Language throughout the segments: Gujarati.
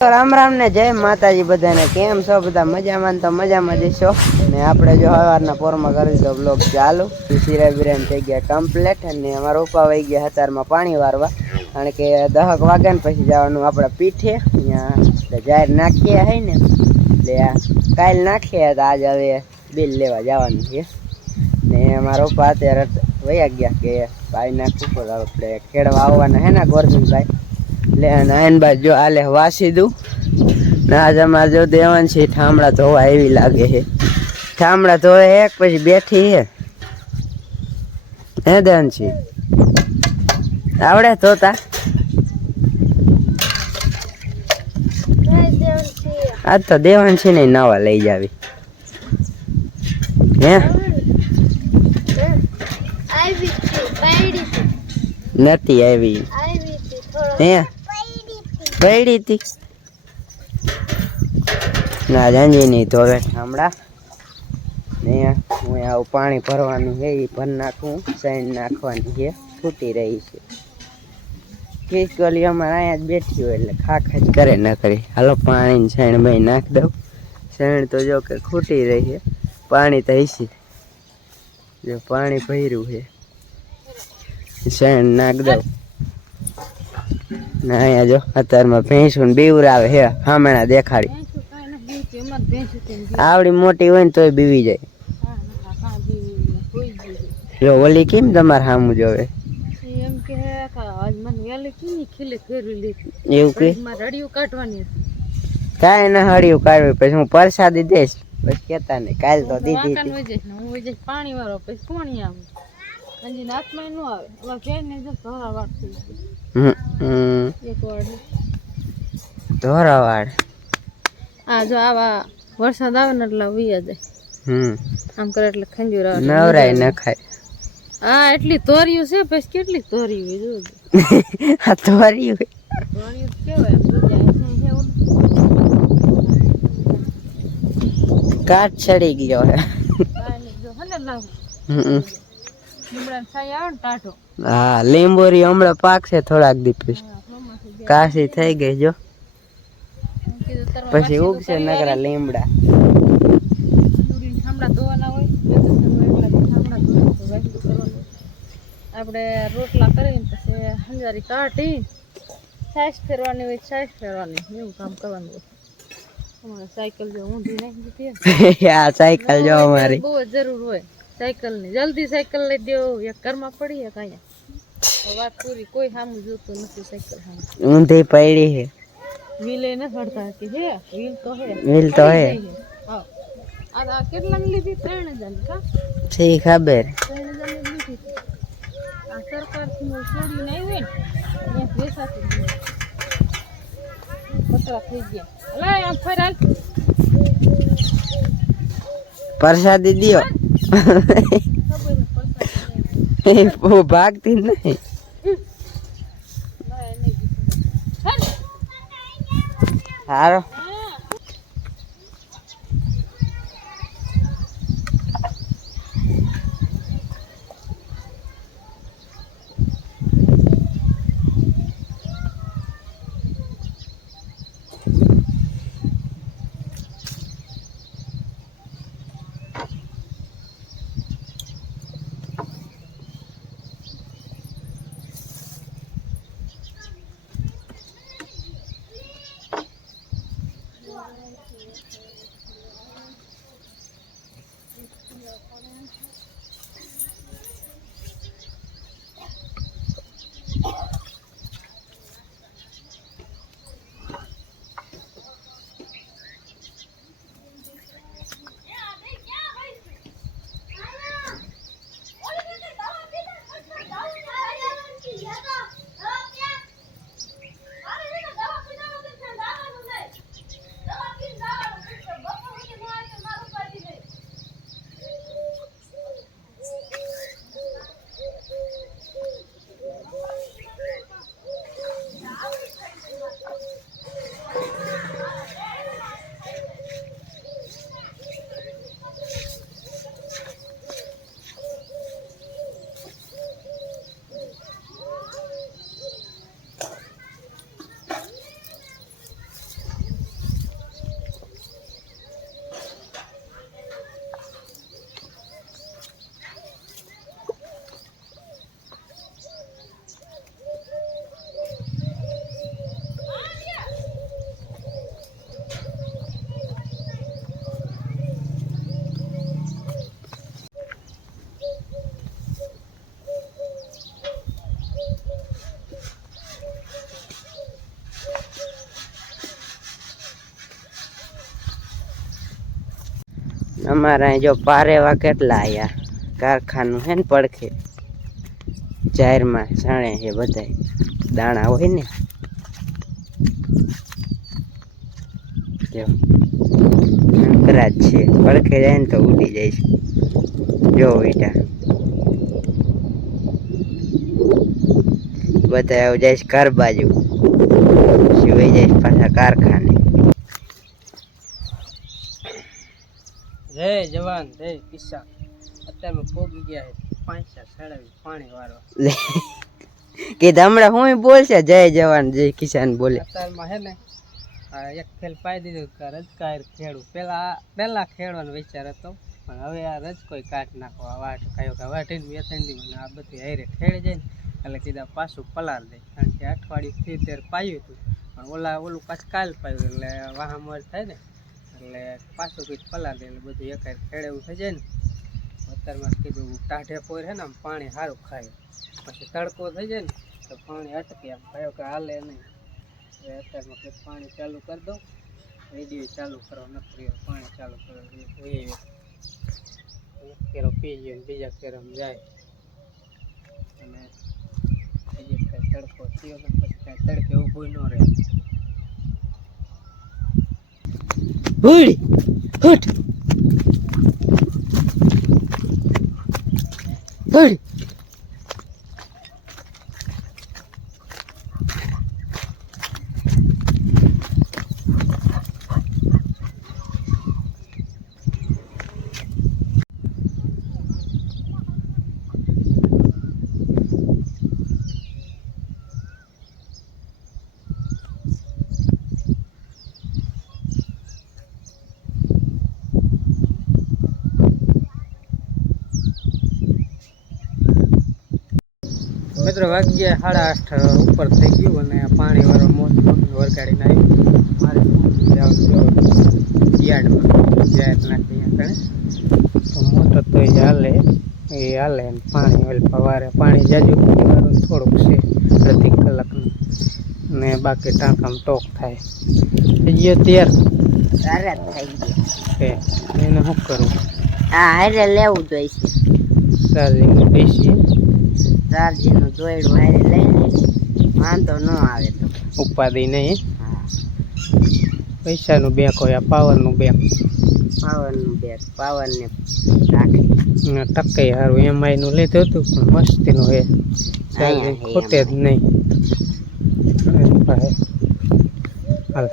રામ રામ ને જય માતાજી બધાને કેમ છો બધા મજામાં તો મજામાં જશો ને આપણે જો સવારના પોરમાં કરી દો બ્લોગ ચાલુ સિરા બિરામ થઈ ગયા કમ્પ્લેટ અને અમારા ઉપા વહી ગયા હતારમાં પાણી વારવા કારણ કે 10 વાગ્યા ને પછી જવાનું આપણા પીઠે અહીંયા જાહેર નાખીએ હે ને એટલે કાલ નાખીએ તો આજ હવે બિલ લેવા જવાનું છે ને અમારા ઉપા અત્યારે વયા ગયા કે ભાઈ નાખવું તો આપણે ખેડવા આવવાના હે ને ગોરધનભાઈ એટલે નાયનભાઈ જો આલે વાસી દઉં ને આજે અમારે જો દેવાંશી ઠામડા ધોવા એવી લાગે છે ઠામડા ધોવે એક પછી બેઠી હે દેવાંશી આવડે ધોતા આજ તો દેવાંશી ને નાવા લઈ જાવી હે નથી આવી હે પડી હતી ના જાંજી નહીં ધોવે ઠામડા ને હું આવું પાણી ભરવાનું છે એ ભર નાખું સાઈન નાખવાની છે છૂટી રહી છે ખીચકોલી અમારે અહીંયા જ બેઠી હોય એટલે ખાખા જ કરે ન કરી હાલો પાણી સાઈણ ભાઈ નાખી દઉં સાઈણ તો જો કે ખૂટી રહી છે પાણી તો હશે જો પાણી ભર્યું છે સાઈણ નાખ દઉં ને અહીંયા જો અત્યારમાં ભેંસું બીવરાવે છે હામણા દેખાડી આવડી મોટી હોય ને તોય બીવી જાય જો ઓલી કેમ તમારે સામું જોવે એવું કે કાંઈ ના હળિયું કાઢવી પછી હું પરસાદી દઈશ પછી કેતા ને કાલ તો દીધી પાણી વાળો પછી કોણી આવે હાથમાં ન આવે ધોરાવાડ આ જો આવા વરસાદ આવે ને એટલે વૈયા જાય આમ કરે એટલે ખંજુર આવે નવરાય ન ખાય હા એટલી તોર્યું છે પછી કેટલી તોર્યું હોય જો આ તોર્યું કેવાય કાટ ચડી ગયો હે હા લીંબોરી હમણાં પાકશે થોડાક દી પછી કાશી થઈ ગઈ જો પછી ઉગશે નકરા લીમડા આપણે રોટલા કરીને પછી હંજારી કાઢી સાઈઝ ફેરવાની હોય સાઈઝ ફેરવાની એવું કામ કરવાનું હોય સાયકલ જો ઊંધી નાખી દીધી આ સાયકલ જો અમારી બહુ જરૂર હોય સાયકલ ની જલ્દી સાયકલ લઈ દેવો એક ઘરમાં પડી એક અહીંયા વાત પૂરી કોઈ સામું જોતું નથી સાયકલ સામે ઊંધી પડી છે વ્હીલ ન ફરતા કે હે વ્હીલ તો હે હા આ કેટલા ની લીધી 3000 કા ઠીક ખબર 3000 ની લીધી આ સરકાર થી છોડી નહીં હોય ને વેસાતી પતરા થઈ ગયા લે આમ ફરાલ પ્રસાદી દિયો ભાગતી નહીં હારો અમારે અહીં જો પારેવા કેટલા આયા કારખાનું હે ને પડખે જાહેરમાં જાણે છે બધાય દાણા હોય ને જો અંતરા જ છે પડખે જાય ને તો ઉડી જાય છે જો બેટા બધા આવું જાય છે ઘર બાજુ સિવાય જાય છે પાછા કારખાને જય જવાન જય કિસાન અત્યારે પોગી ગયા છે 5 સડાવી પાણી વાળવા કે હમણાં હું બોલશે જય જવાન જય કિસાન બોલે અત્યારમાં હે ને એક ખેલ પાઈ દીધું કે રજકાયર ખેડું પેલા ખેડવાનો વિચાર હતો પણ હવે આ રજકોઈ કાઢ નાખવા વાટ કયો કે વાટીને વેચાઈ મને આ બધી હારે ખેડી જાય ને એટલે કીધા પાછું પલાર દે કારણ કે અઠવાડિયું ત્યારે પાયું હતું પણ ઓલું પાછું કાલ પાયું એટલે વાહામોર થાય ને એટલે પાછું કંઈક પલાર દે એટલે બધું એક ખેડે એવું થઈ જાય ને અત્યારમાં કીધું ટાઢે પોર છે ને આમ પાણી સારું ખાય પછી તડકો થઈ જાય ને તો પાણી અટકે આમ કયો કે હાલે નહીં એટલે અત્યારમાં કંઈક પાણી ચાલુ કરી દઉં રેડિયો ચાલુ કરો નથી પાણી ચાલુ કરો એક કેરો પી ગયો ને બીજા કેરામાં જાય અને બીજે કાંઈ તડકો થયો ને પછી કાંઈ તડકે ઊભું ન રહે હુડ હુડ હુડ મિત્રો વાગ્યા 8:30 ઉપર થઈ ગયું અને પાણી વાળો મોટર વરગાડીને આવ્યું મારે જવાનું યાર્ડમાં જાહેર નાખી અહીંયા તો મોટર તો એ હાલે ને પાણી ઓલ પવારે પાણી જાજુ પીવાનું થોડુંક છે અડધી કલાકનું ને બાકી ટાંકામાં ટોક થાય થઈ ગયો તૈયાર તારે થઈ ગયા કે એને શું કરવું હા હારે લેવું જોઈશે ચાર્જિંગ પૈસી ચાર્જીનું જોઈડું હારે લઈ લઈશ વાંધો ન આવે તો ઉપાધિ નહીં હા પૈસાનું બેંક હોય આ પાવરનું બેંક પાવરનું બેગ પાવરને રાખી ટકે સારું એમઆઈનું લીધું હતું પણ મસ્તીનું હે ચાર્જિંગ ખોટે જ નહીં હાલ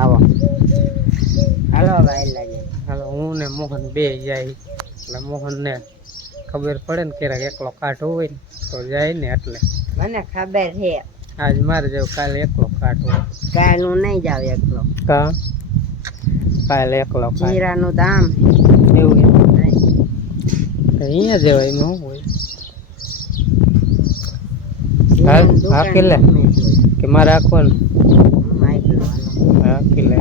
આવો હાલો ભાઈ લાગે હાલો હું ને મોહન બે જાય એટલે મોહનને ખબર પડે ને ક્યારેક એકલો કાઢવો હોય ને તો જાય ને એટલે મને ખબર છે આજ મારે જેવું કાલે એકલો કાઢવો કાલ હું નહીં જાવ એકલો કા કાલે એકલો જીરાનું દામ એવું નહીં અહીંયા જવાય એમાં શું હોય જીરાની હા દુકાન કેટલે ગમે તે હોય. કે મારે આખવાનું હું આટલો હાલો. હા કિલ્લે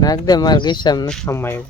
નાખ દે મારા ગીસામાં નથી સમાયું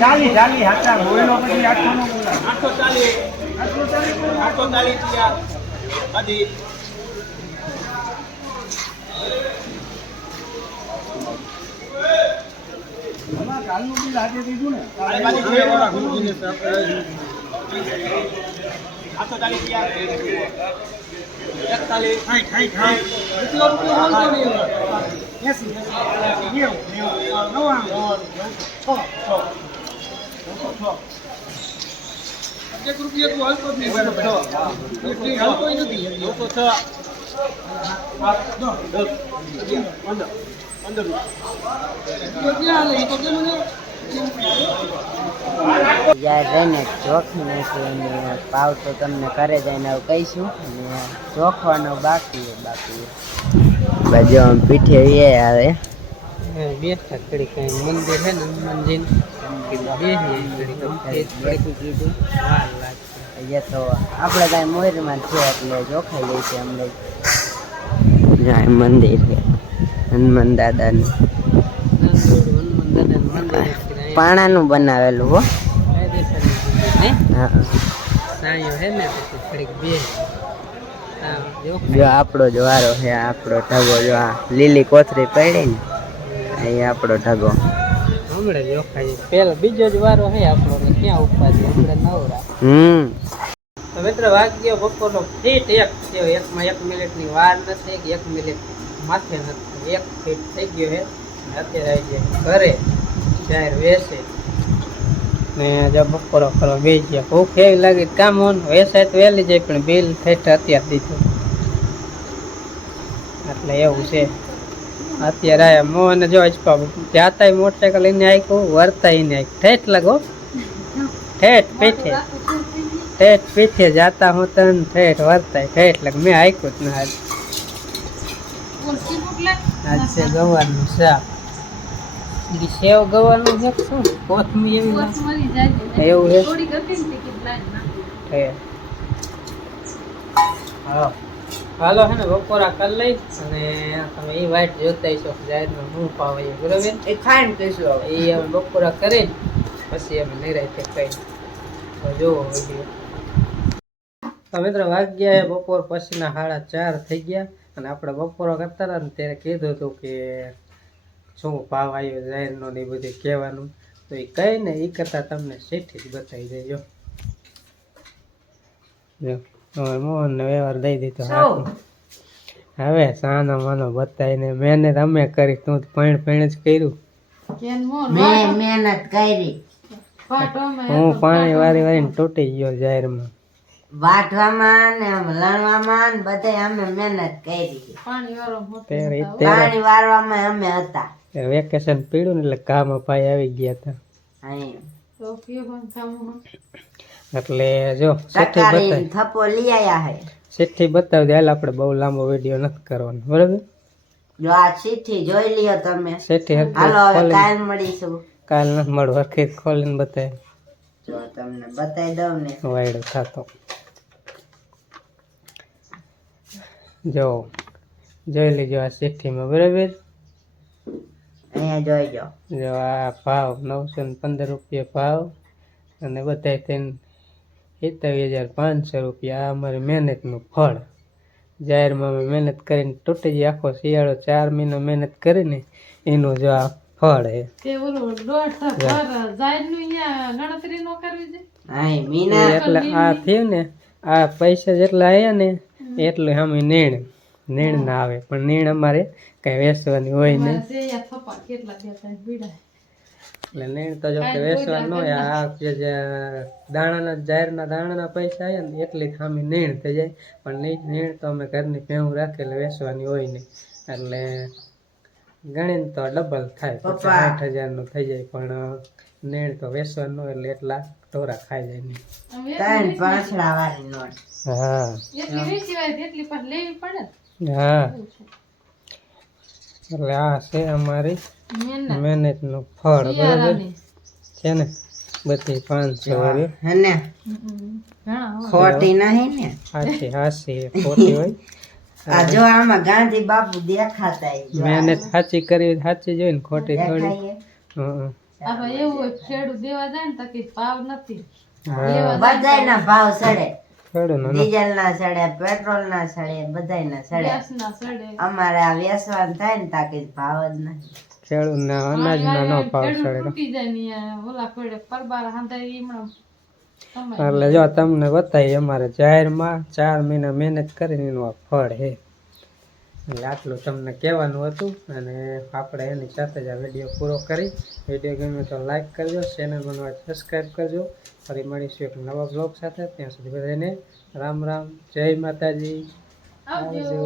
ચાલી હાચા બોલો પછી 840 બધી કાલનું બિલ આજે દીધું ને 840 41, 60, કેટલો રૂપિયો બોલતો નહીં હવે? 80, 90, 91 રૂપિયા તું હાલતો જ નહીં. એટલી હાલતો નથી. 15. યાર રહીને ચોખી નાખી પાવ તો તમને ઘરે જઈને હવે કહીશું અને ચોખવાનો બાકી બાજુ આમ પીઠે આવે બેઠા ઘડી કઈ મંદિર છે ને હનુમાનજી એ તો આપણે કાંઈ મોરમાં છે એટલે ચોખાઈ ગઈ છે અમને જ્યાં મંદિર છે હનુમાન દાદાનું પાણાનું બનાવેલું હો. હા જો આપણો જ વારો છે, આપણો ઢગો જો આ લીલી કોથરી પડી ને અહીં આપણો ઢગો હમણાં જ ઓખાય પેલો બીજો જ વારો છે આપણો ને ક્યાં ઉપાધિ હમણાં નવરા. તો મિત્ર વાગ્યો બપોરનો ફીટ એક થયો, એકમાં 1 મિનિટની વાર નથી કે 1 મિનિટ માથે નથી, 1 ફીટ થઈ ગયો છે. અત્યારે આવી ગયા ઘરે જાહેર વેસે ને જો બપોરો કરવા બેસી ગયા. ભૂખ એવી લાગી કામ હોન વેસાય તો વહેલી જાય પણ બિલ થેઠ અત્યારે દીધું એટલે એવું છે. અત્યારે આયા મોહન જો અચપા જાતા મોટરસાઇકલ લઈને આવ્યું વરતા એને આવ્યું ઠેઠ લાગો ઠેઠ પીઠે જાતા હું તન ઠેઠ વરતા ઠેઠ લાગ મેં આવ્યું જ ના આજ છે ગવાનું શાક સેવ ગવાનું છે શું કોથમી એવી એવું છે. હા હાલો હે ને બપોરા કરી લઈ અને તમે એ વાઇટ જોતા છો જાહેરમાં હું પાવે બરોબર એ ખાઈને કહીશું હવે એ અમે બપોરા કરી પછી અમે નિરાયતે કઈ તો જોવો વિડીયો. તો મિત્રો વાગ્યા બપોર પછીના 4:30 થઈ ગયા અને આપણે બપોરો કરતા હતા ને ત્યારે કીધું હતું કે શું ભાવ આવ્યો જાહેરનો ને એ બધું કહેવાનું, તો એ કઈ ને એ કરતા તમને સીઠી જ બતાવી દેજો. જો મોહન ને વ્યવહાર દઈ દીધો હાથમાં. હવે સાનો માનો બતાવીને મહેનત અમે કરી, તું પૈણ જ કર્યું. મેં મહેનત કરી, હું પાણી વારીને તૂટી ગયો જાહેરમાં. વાઢવામાં ને લણવામાં ને બધે અમે મહેનત કરી. પાણી વારવામાં અમે હતા. વેકેશન પીડ્યું ને એટલે કામ અપાઈ આવી ગયા હતા એટલે જો થપ્પો લઈ આયા હે. ચિઠ્ઠી બતાવી દે. હાલ આપણે બહુ લાંબો વિડીયો નથી કરવાનો બરોબર. જો આ ચિઠ્ઠી જોઈ લ્યો તમે. ચિઠ્ઠી હાલો હવે કાલ મળીશું. કાલ નથી મળવું, હરખી ખોલીને બતાવે. જો તમને બતાવી દઉં ને વાયડો થતો જો જોઈ લેજો આ ચિઠ્ઠીમાં બરાબર. અહીંયા જોઈજો જો આ ભાવ 915 રૂપિયા ભાવ અને બધા થઈને 27,500 રૂપિયા. આ અમારી મહેનતનું ફળ. જાહેરમાં અમે મહેનત કરીને તૂટી જાય આખો શિયાળો 4 મહિના મહેનત કરીને એનું જો આ ફળ હે. એટલે આ થયું ને આ પૈસા જેટલા આવ્યા ને એટલું અમે નીણ ના આવે પણ નીણ અમારે કઈ વેચવાની હોય નહીં એટલે નીણ તો જો કે વેચવાનું હોય. આ જે દાણાના જાહેરના દાણાના પૈસા આવ્યા ને એટલી ખામી નીણ થઈ જાય પણ નીણ તો અમે ઘરની ભેહું રાખે એટલે વેચવાની હોય નહીં એટલે ગણીને તો ડબલ થાય 50,000 નું થઈ જાય પણ નીણ તો વેચવાનું એટલે એટલા ટોરા ખાઈ જાય નહીં. હા હા એટલે આ છે અમારી મહેનત નું ફળ બરાબર છે ને. બધી 500 વાળી ખોટી નહીં ને હાસી ખોટી હોય. આ જો આમાં ગાંધી બાપુ દેખાતા મહેનત સાચી કરી સાચી જોઈ ને ખોટી થોડી. બધાયના ભાવ સડે, ખેડૂત ડીઝલ ના સડે, પેટ્રોલ ના સડે, બધાયના સડે. અમારે આ વેસવાન થાય ને તાકી ભાવ જ નહીં. ખેડૂત ના અનાજ ના નો ભાવ સડે. એટલે જો તમને બતાવી અમારે જાહેરમાં 4 મહિના મહેનત કરીને એનું આ ફળ છે. એટલે આટલું તમને કહેવાનું હતું અને આપણે એની સાથે જ આ વિડીયો પૂરો કરી. વિડીયો ગમે તો લાઈક કરજો, ચેનલ બનાવવા સબસ્ક્રાઈબ કરજો. ફરી મળીશું એક નવા બ્લોગ સાથે. ત્યાં સુધી બધાને રામ રામ, જય માતાજી, આવજો.